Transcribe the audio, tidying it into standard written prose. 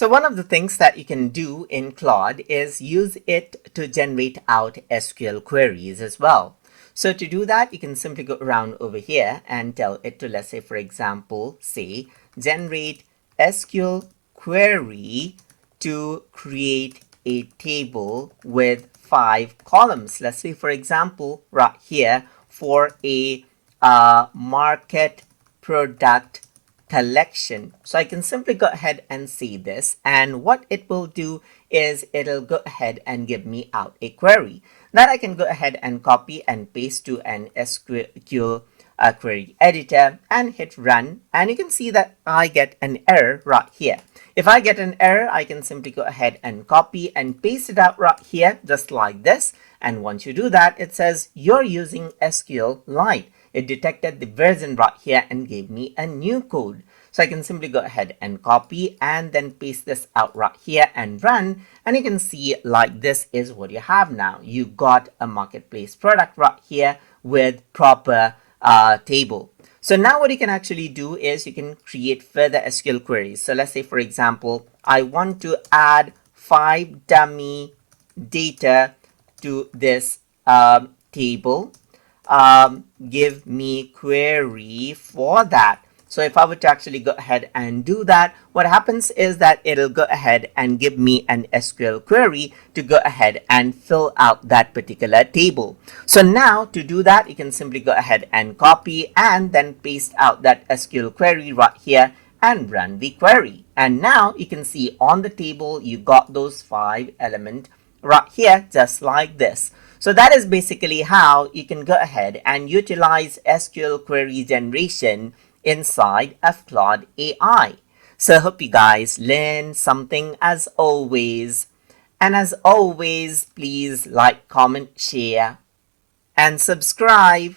So one of the things that you can do in Claude is use it to generate out SQL queries as well. So to do that, you can simply go around over here and tell it to, let's say, for example, say generate SQL query to create a table with 5 columns. Let's say, for example, right here for a market product collection. So I can simply go ahead and see this, and what it will do is it'll go ahead and give me out a query that I can go ahead and copy and paste to an SQL query editor and hit run, and you can see that I get an error right here. If I get an error, I can simply go ahead and copy and paste it out right here just like this, and once you do that, it says you're using SQLite. It detected the version right here and gave me a new code. So I can simply go ahead and copy and then paste this out right here and run. And you can see like this is what you have now. You got a marketplace product right here with proper table. So now what you can actually do is you can create further SQL queries. So let's say, for example, I want to add 5 dummy data to this table. Give me query for that. So if I were to actually go ahead and do that, what happens is that it'll go ahead and give me an SQL query to go ahead and fill out that particular table. So now to do that, you can simply go ahead and copy and then paste out that SQL query right here and run the query. And now you can see on the table, you got those 5 elements right here, just like this. So that is basically how you can go ahead and utilize SQL query generation inside of Claude AI. So I hope you guys learn something as always. And as always, please like, comment, share, and subscribe.